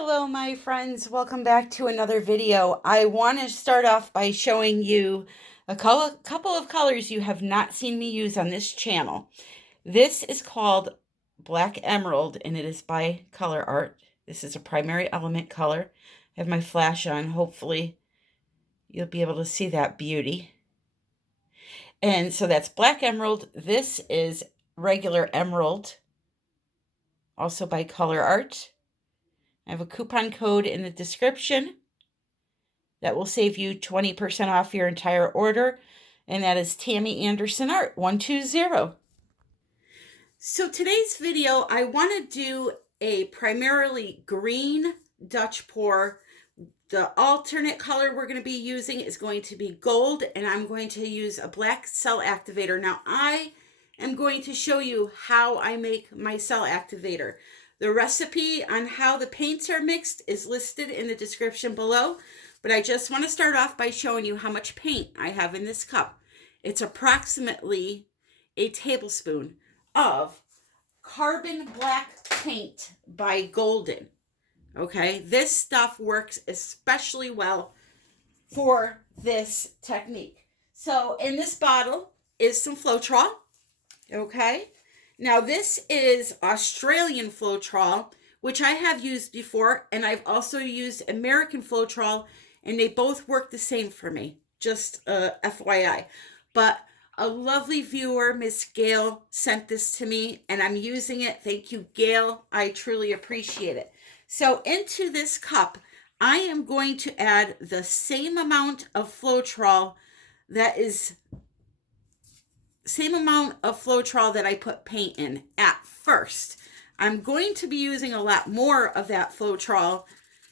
Hello, my friends. Welcome back to another video. I want to start off by showing you a couple of colors you have not seen me use on this channel. This is called Black Emerald, and it is by Colourarte. This is a primary element color. I have my flash on. Hopefully, you'll be able to see that beauty. And so that's Black Emerald. This is regular emerald, also by Colourarte. I have a coupon code in the description that will save you 20% off your entire order, and that is Tammy Anderson Art 120. So today's video, I want to do a primarily green Dutch pour. The alternate color we're going to be using is going to be gold, and I'm going to use a black cell activator. Now, I am going to show you how I make my cell activator. The recipe on how the paints are mixed is listed in the description below, but I just want to start off by showing you how much paint I have in this cup. It's approximately a tablespoon of carbon black paint by Glidden. Okay, this stuff works especially well for this technique. So in this bottle is some Floetrol, okay? Now this is Australian Floetrol, which I have used before, and I've also used American Floetrol, and they both work the same for me, just FYI. But a lovely viewer, Miss Gail, sent this to me, and I'm using it. Thank you, Gail. I truly appreciate it. So into this cup, I am going to add the same amount of Floetrol that I put paint in at first. I'm going to be using a lot more of that Floetrol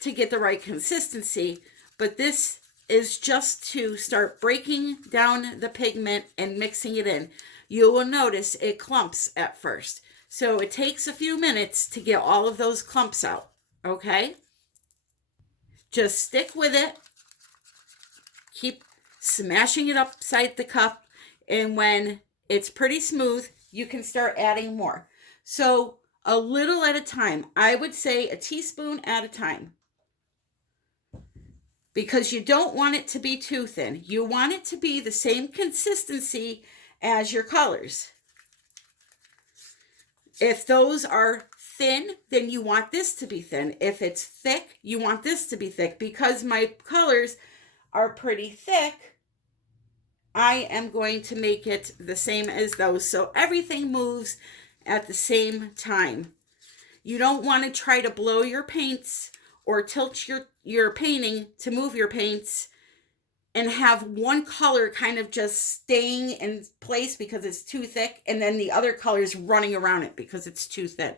to get the right consistency, but this is just to start breaking down the pigment and mixing it in. You will notice it clumps at first. So it takes a few minutes to get all of those clumps out, okay? Just stick with it. Keep smashing it upside the cup, and when it's pretty smooth, you can start adding more. So a little at a time. I would say a teaspoon at a time, because you don't want it to be too thin. You want it to be the same consistency as your colors. If those are thin, then you want this to be thin. If it's thick, you want this to be thick. Because my colors are pretty thick, I am going to make it the same as those, so everything moves at the same time. You don't want to try to blow your paints or tilt your painting to move your paints and have one color kind of just staying in place because it's too thick, and then the other colors running around it because it's too thin.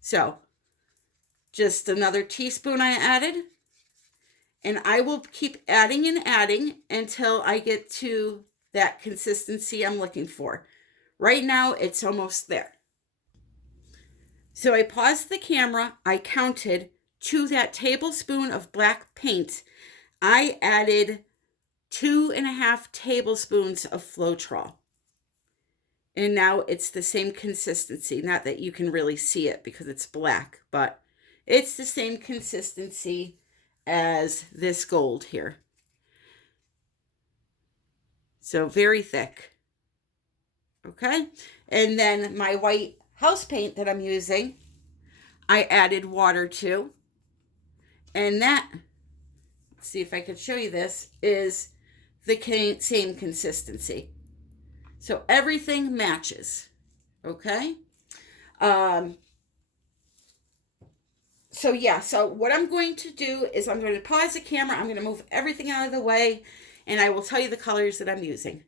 So just another teaspoon I added. And I will keep adding and adding until I get to that consistency I'm looking for. Right now, it's almost there. So I paused the camera. I counted to that tablespoon of black paint. I added 2.5 tablespoons of Floetrol. And now it's the same consistency. Not that you can really see it because it's black, but it's the same consistency as this gold here. So very thick. Okay. And then my white house paint that I'm using, I added water to. And that, let's see if I could show you this, is the same consistency. So everything matches. Okay. So what I'm going to do is I'm going to pause the camera. I'm going to move everything out of the way, and I will tell you the colors that I'm using.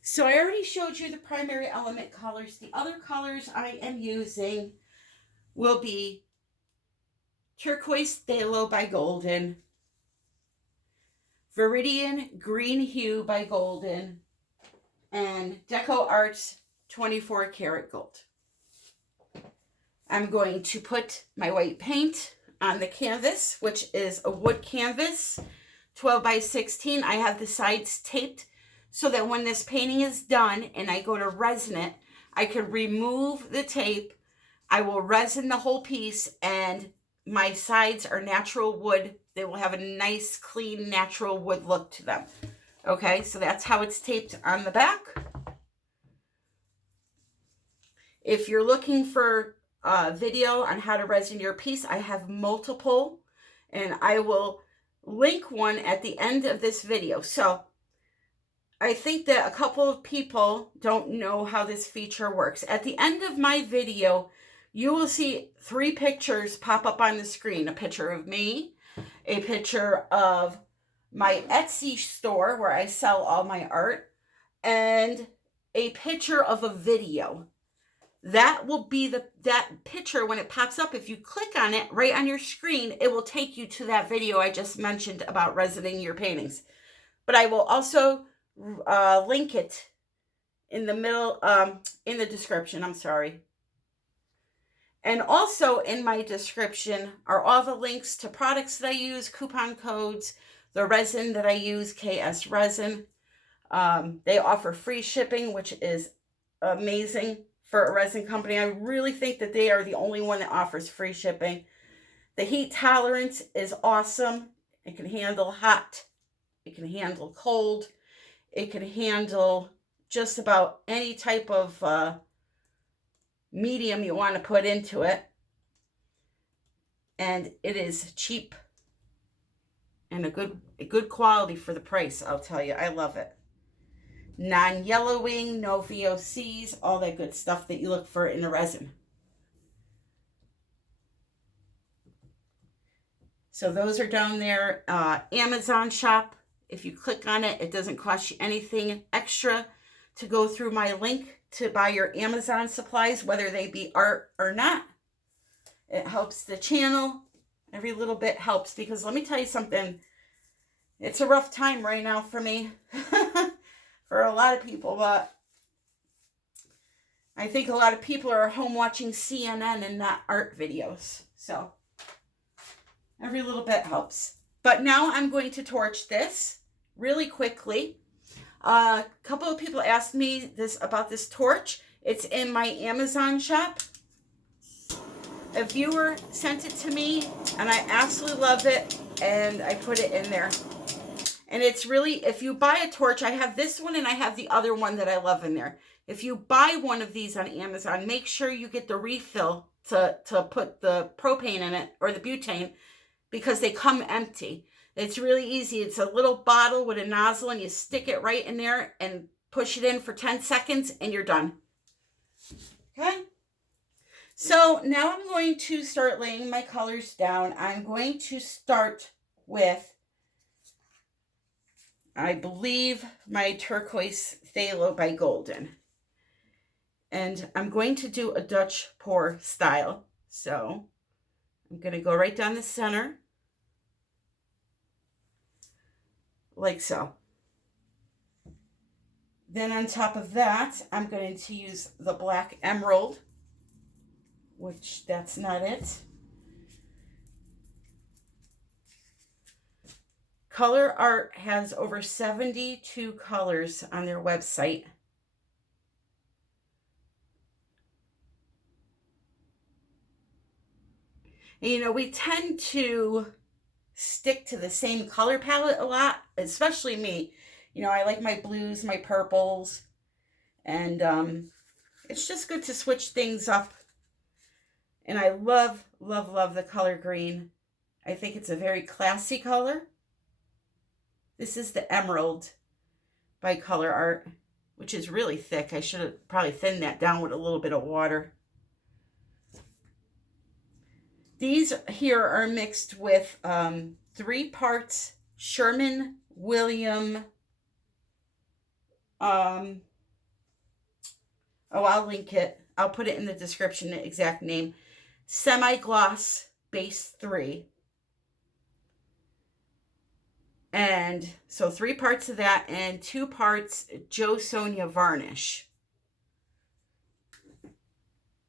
So I already showed you the primary element colors. The other colors I am using will be Turquoise Pthalo by Glidden, Viridian Green Hue by Glidden, and Deco Art 24 Karat Gold. I'm going to put my white paint on the canvas, which is a wood canvas, 12 by 16. I have the sides taped so that when this painting is done and I go to resin it, I can remove the tape I will resin the whole piece, and my sides are natural wood. They will have a nice, clean, natural wood look to them. Okay, so that's how it's taped on the back. If you're looking for a video on how to resin your piece, I have multiple, and I will link one at the end of this video. So I think that a couple of people don't know how this feature works. At the end of my video, you will see 3 pictures pop up on the screen. A picture of me, a picture of my Etsy store where I sell all my art, and a picture of a video. That will be that picture when it pops up. If you click on it right on your screen, it will take you to that video I just mentioned about resining your paintings. But I will also link it in the middle, in the description, I'm sorry. And also in my description are all the links to products that I use, coupon codes, the resin that I use, KS Resin. They offer free shipping, which is amazing for a resin company. I really think that they are the only one that offers free shipping. The heat tolerance is awesome. It can handle hot. It can handle cold. It can handle just about any type of medium you want to put into it. And it is cheap and a good quality for the price, I'll tell you. I love it. Non-yellowing, no VOCs, all that good stuff that you look for in a resin. So those are down there. Amazon shop. If you click on it, it doesn't cost you anything extra to go through my link to buy your Amazon supplies, whether they be art or not. It helps the channel. Every little bit helps, because let me tell you something. It's a rough time right now for me. For a lot of people, but I think a lot of people are home watching CNN and not art videos. So every little bit helps. But now I'm going to torch this really quickly. A couple of people asked me about this torch. It's in my Amazon shop. A viewer sent it to me, and I absolutely love it, and I put it in there. And it's really, if you buy a torch, I have this one and I have the other one that I love in there. If you buy one of these on Amazon, make sure you get the refill to put the propane in it, or the butane, because they come empty. It's really easy. It's a little bottle with a nozzle, and you stick it right in there and push it in for 10 seconds and you're done. Okay? So now I'm going to start laying my colors down. I'm going to start with, I believe, my Turquoise Pthalo by Golden. And I'm going to do a Dutch pour style. So I'm going to go right down the center, like so. Then on top of that, I'm going to use the black emerald, which that's not it. Colourarte has over 72 colors on their website. And, you know, we tend to stick to the same color palette a lot, especially me. You know, I like my blues, my purples, and it's just good to switch things up. And I love, love, love the color green. I think it's a very classy color. This is the Emerald by Colourarte, which is really thick. I should have probably thinned that down with a little bit of water. These here are mixed with 3 parts Sherman William. Oh, I'll link it. I'll put it in the description, the exact name. Semi Gloss Base 3. And so 3 parts of that and 2 parts Joe Sonia Varnish.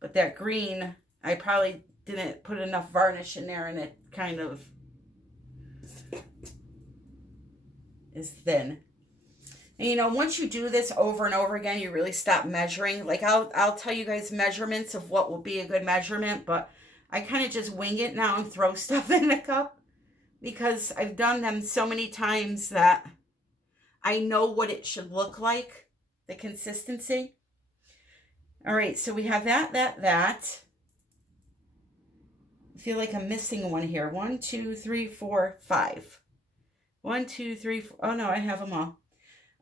But that green, I probably didn't put enough varnish in there, and it kind of is thin. And you know, once you do this over and over again, you really stop measuring. Like I'll tell you guys measurements of what will be a good measurement, but I kind of just wing it now and throw stuff in the cup because I've done them so many times that I know what it should look like, the consistency. All right, so we have that. I feel like I'm missing one here. 1, 2, 3, 4, 5. 1, 2, 3, 4. Oh no, I have them all.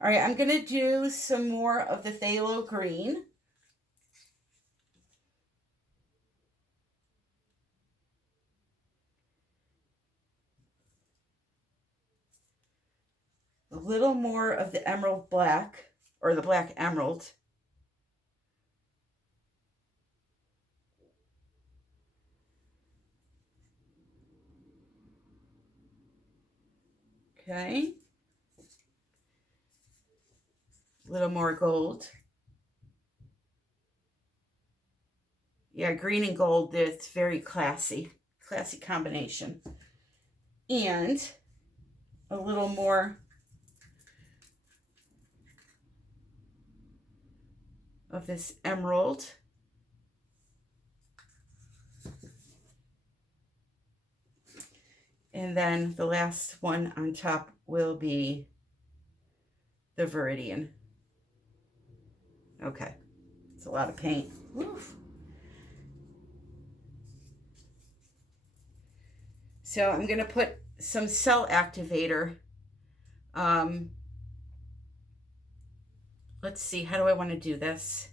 All right, I'm gonna do some more of the phthalo green. A little more of the emerald black, or the black emerald. Okay. A little more gold. Yeah, green and gold, it's very classy. Classy combination. And a little more of this emerald. And then the last one on top will be the Viridian. Okay, it's a lot of paint. Oof. So I'm gonna put some cell activator. Let's see, how do I want to do this?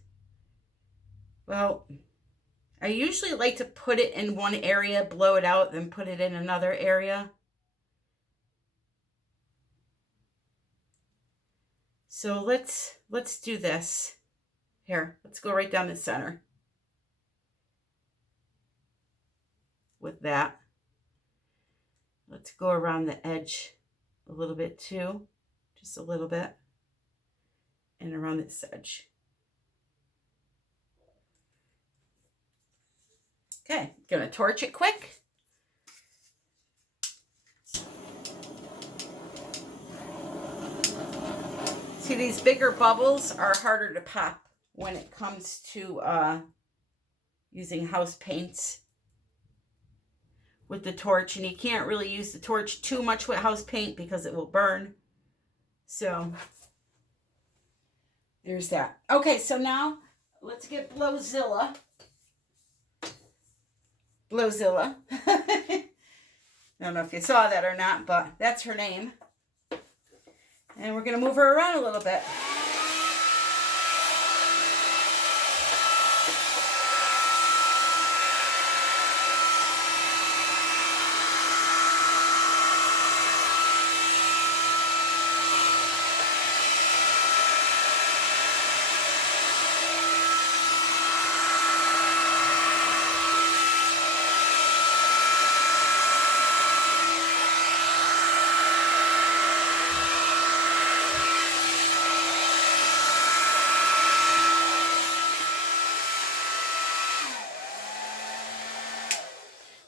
Well, I usually like to put it in one area, blow it out, then put it in another area. So let's do this. Here, let's go right down the center with that. Let's go around the edge a little bit too, just a little bit, and around this edge. Okay, gonna torch it quick. See, these bigger bubbles are harder to pop when it comes to using house paints with the torch, and you can't really use the torch too much with house paint because it will burn. So there's that. Okay, so now let's get Blowzilla. Blowzilla. I don't know if you saw that or not, but that's her name. And we're going to move her around a little bit.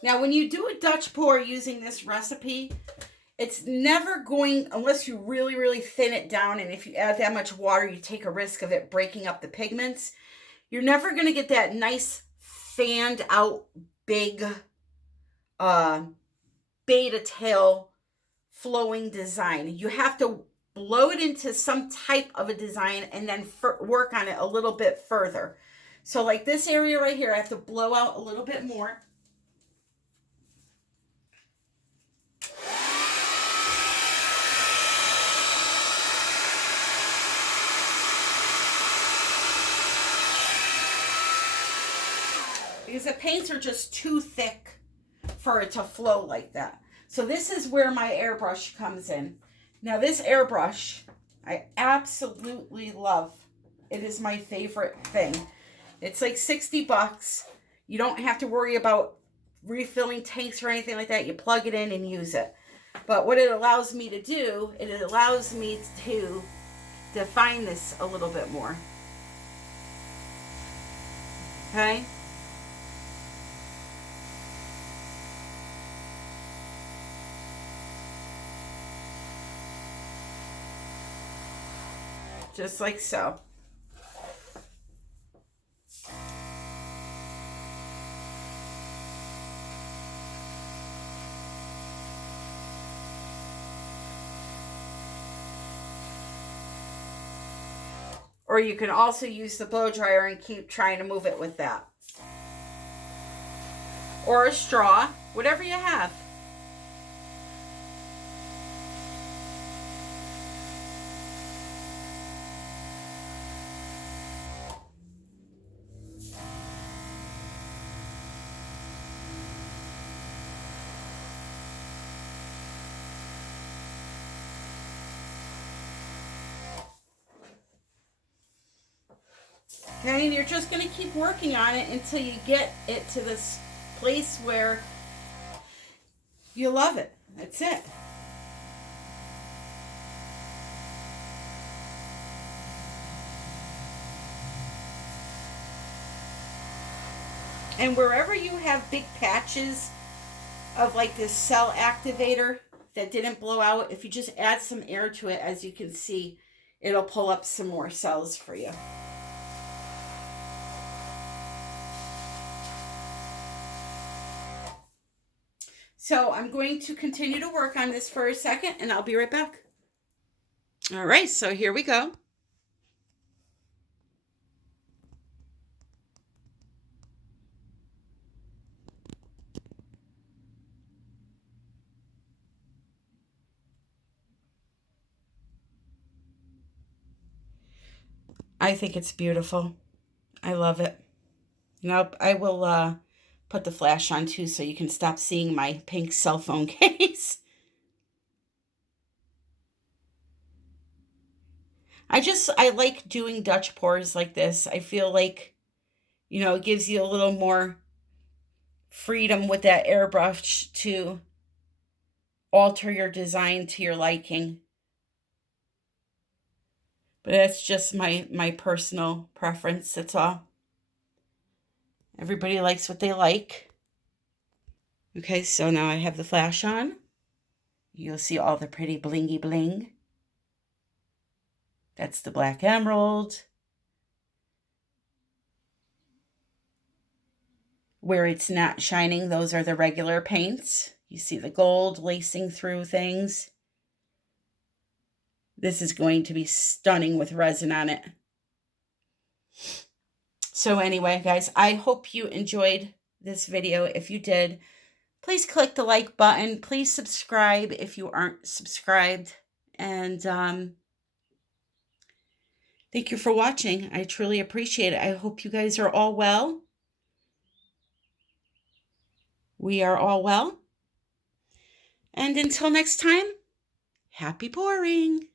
Now, when you do a Dutch pour using this recipe, it's never going, unless you really, really thin it down, and if you add that much water, you take a risk of it breaking up the pigments. You're never going to get that nice fanned out big beta tail flowing design. You have to blow it into some type of a design and then work on it a little bit further. So like this area right here, I have to blow out a little bit more. Because the paints are just too thick for it to flow like that. So this is where my airbrush comes in. Now this airbrush, I absolutely love. It is my favorite thing. It's like 60 bucks. You don't have to worry about refilling tanks or anything like that. You plug it in and use it. But what it allows me to do, it allows me to define this a little bit more. Okay? just like so. Or you can also use the blow dryer and keep trying to move it with that. Or a straw, whatever you have. Okay, and you're just going to keep working on it until you get it to this place where you love it. That's it. And wherever you have big patches of like this cell activator that didn't blow out, if you just add some air to it, as you can see, it'll pull up some more cells for you. So I'm going to continue to work on this for a second and I'll be right back. All right, so here we go. I think it's beautiful. I love it. Now I will put the flash on too so you can stop seeing my pink cell phone case. I like doing Dutch pours like this. I feel like, you know, it gives you a little more freedom with that airbrush to alter your design to your liking. But that's just my personal preference, that's all. Everybody likes what they like. Okay, so now I have the flash on. You'll see all the pretty blingy bling. That's the black emerald. Where it's not shining, those are the regular paints. You see the gold lacing through things. This is going to be stunning with resin on it. So anyway, guys, I hope you enjoyed this video. If you did, please click the like button. Please subscribe if you aren't subscribed. And thank you for watching. I truly appreciate it. I hope you guys are all well. We are all well. And until next time, happy pouring.